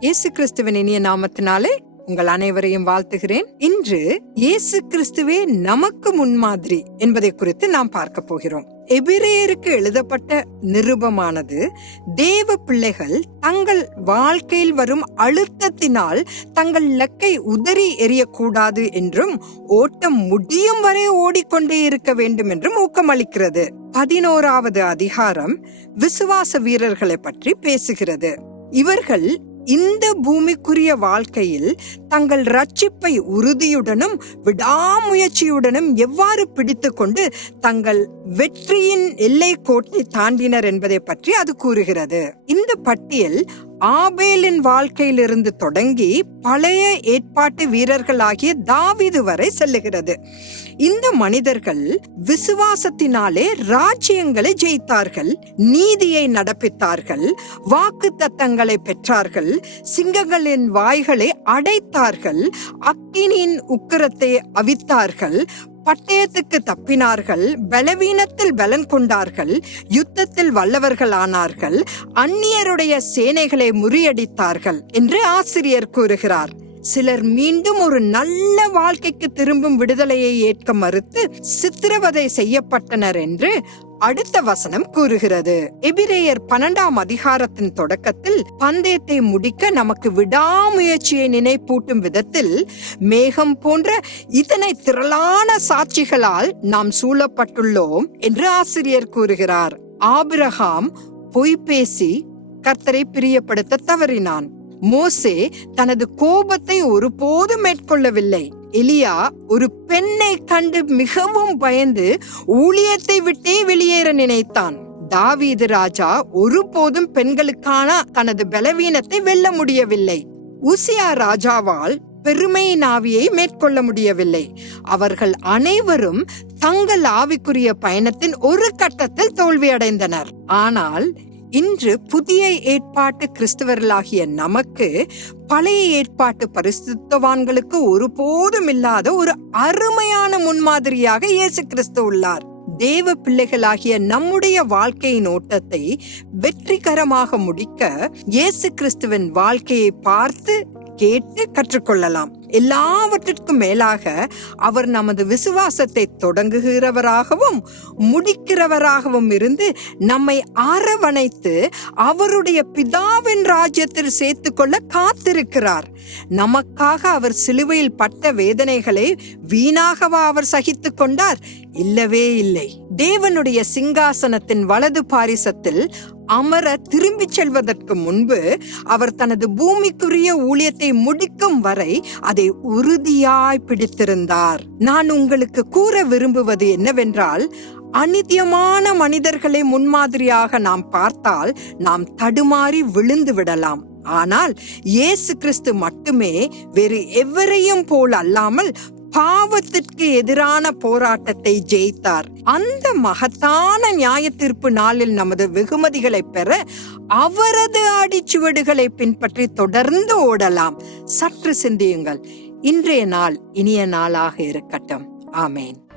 இயேசு கிறிஸ்துவின் இனிய நாமத்தினாலே உங்கள் அனைவரையும் வாழ்த்துகிறேன். இன்று இயேசு கிறிஸ்துவே நமக்கு முன்மாதிரி என்பதை குறித்து நாம் பார்க்க போகிறோம். எபிரேயருக்கு எழுதப்பட்ட நிருபமானது தேவ பிள்ளைகள் தங்கள் வாழ்க்கையில் வரும் அழுத்தத்தினால் தங்கள் லக்கை உதறி எறியக்கூடாது என்றும் ஓட்டம் முடியும் வரை ஓடிக்கொண்டே இருக்க வேண்டும் என்றும் ஊக்கமளிக்கிறது. பதினோராவது அதிகாரம் விசுவாச வீரர்களை பற்றி பேசுகிறது. இவர்கள் இந்த பூமிக்குரிய வாழ்க்கையில் தங்கள் ரட்சிப்பை உறுதியுடனும் விடாமுயற்சியுடனும் எவ்வாறு பிடித்துக்கொண்டு தங்கள் வெற்றியின் எல்லை கோட்டை தாண்டினர் என்பதை பற்றி அது கூறுகிறது. இந்த பட்டியல் ஆபேலின் வாழ்க்கையிலிருந்து தொடங்கி பழைய ஏற்பாட்டு வீரர்களாகிய தாவிது வரை செல்லுகிறது. இந்த மனிதர்கள் விசுவாசத்தினாலே ராஜ்யங்களை ஜெயித்தார்கள் நீதியை நடப்பித்தார்கள் வாக்கு தத்தங்களை பெற்றார்கள் சிங்கங்களின் வாய்களை அடைத்தார்கள் அக்கினியின் உக்கிரத்தை அவித்தார்கள் பட்டயத்துக்கு தப்பினார்கள் பலவீனத்தில் பலன் கொண்டார்கள் யுத்தத்தில் வல்லவர்களானார்கள் அந்நியருடைய சேனைகளை முறியடித்தார்கள் என்று ஆசிரியர் கூறுகிறார். சிலர் மீண்டும் ஒரு நல்ல வாழ்க்கைக்கு திரும்பும் விடுதலையை ஏற்க மறுத்து சித்திரவதை செய்யப்பட்டனர் என்று அடுத்த வசனம் கூறுகிறது. எபிரேயர் பன்னெண்டாம் அதிகாரத்தின் தொடக்கத்தில் பந்தயத்தை முடிக்க நமக்கு விடாமுயற்சியை நினைப்பூட்டும் விதத்தில் மேகம் போன்ற இதனை திரளான சாட்சிகளால் நாம் சூழப்பட்டுள்ளோம் என்று ஆசிரியர் கூறுகிறார். ஆபிரகாம் பொய் பேசி கர்த்தரை பிரியப்படுத்த தவறினான். மோசே தனது கோபத்தை ஒருபோதும் மேற்கொள்ளவில்லை. எலியா ஒரு பெண்ணை கண்டு மிகவும் பயந்து ஊழியத்தை விட்டே வெளியேற நினைத்தான். தாவீது ராஜா ஒருபோதும் பெண்களுக்கான தனது பலவீனத்தை வெல்ல முடியவில்லை. உசியா ராஜாவால் பெருமையின் ஆவியை மேற்கொள்ள முடியவில்லை. அவர்கள் அனைவரும் தங்கள் ஆவிக்குரிய பயணத்தின் ஒரு கட்டத்தில் தோல்வியடைந்தனர். ஆனால் இன்று புதிய ஏற்பாட்டு கிறிஸ்தவர்களாகிய நமக்கு பழைய ஏற்பாட்டு பரிசுத்தவான்களுக்கு ஒருபோதும் இல்லாத ஒரு அருமையான முன்மாதிரியாக இயேசு கிறிஸ்து உள்ளார். தேவ பிள்ளைகளாகிய நம்முடைய வாழ்க்கையின் ஓட்டத்தை வெற்றிகரமாக முடிக்க இயேசு கிறிஸ்துவின் வாழ்க்கையை பார்த்து கேட்டு கற்றுக்கொள்ளலாம். எல்லாவற்றிற்கும் மேலாக அவர் நமது விசுவாசத்தை தொடங்குகிறவராகவும் முடிக்கிறவராகவும் இருந்து நம்மை அரவணைத்து அவருடைய பிதாவின் ராஜ்யத்தில் சேர்த்து கொள்ள காத்திருக்கிறார். நமக்காக அவர் சிலுவையில் பட்ட வேதனைகளை வீணாகவா அவர் சகித்து கொண்டார்? இல்லவே இல்லை. தேவனுடைய சிங்காசனத்தின் வலது பாரிசத்தில் அமர திரும்பி செல்வதற்கு முன்பு அவர் தனது பூமிக்குரிய ஊழியத்தை முடிக்கும் வரை அதை உறுதியாய் பிடித்திருந்தார். நான் உங்களுக்கு கூற விரும்புவது என்னவென்றால் அநித்தியமான மனிதர்களை முன்மாதிரியாக நாம் பார்த்தால் நாம் தடுமாறி விழுந்து விடலாம். ஆனால் இயேசு கிறிஸ்து மட்டுமே வேறு எவரையும் போல் அல்லாமல் பாவத்திற்கு எதிரான போராட்டத்தை ஜெயித்தார். அந்த மகத்தான நியாய தீர்ப்பு நாளில் நமது வெகுமதிகளை பெற அவரது அடிச்சுவடுகளை பின்பற்றி தொடர்ந்து ஓடலாம். சற்று சிந்தியுங்கள். இன்றைய நாள் இனிய நாளாக இருக்கட்டும். ஆமேன்.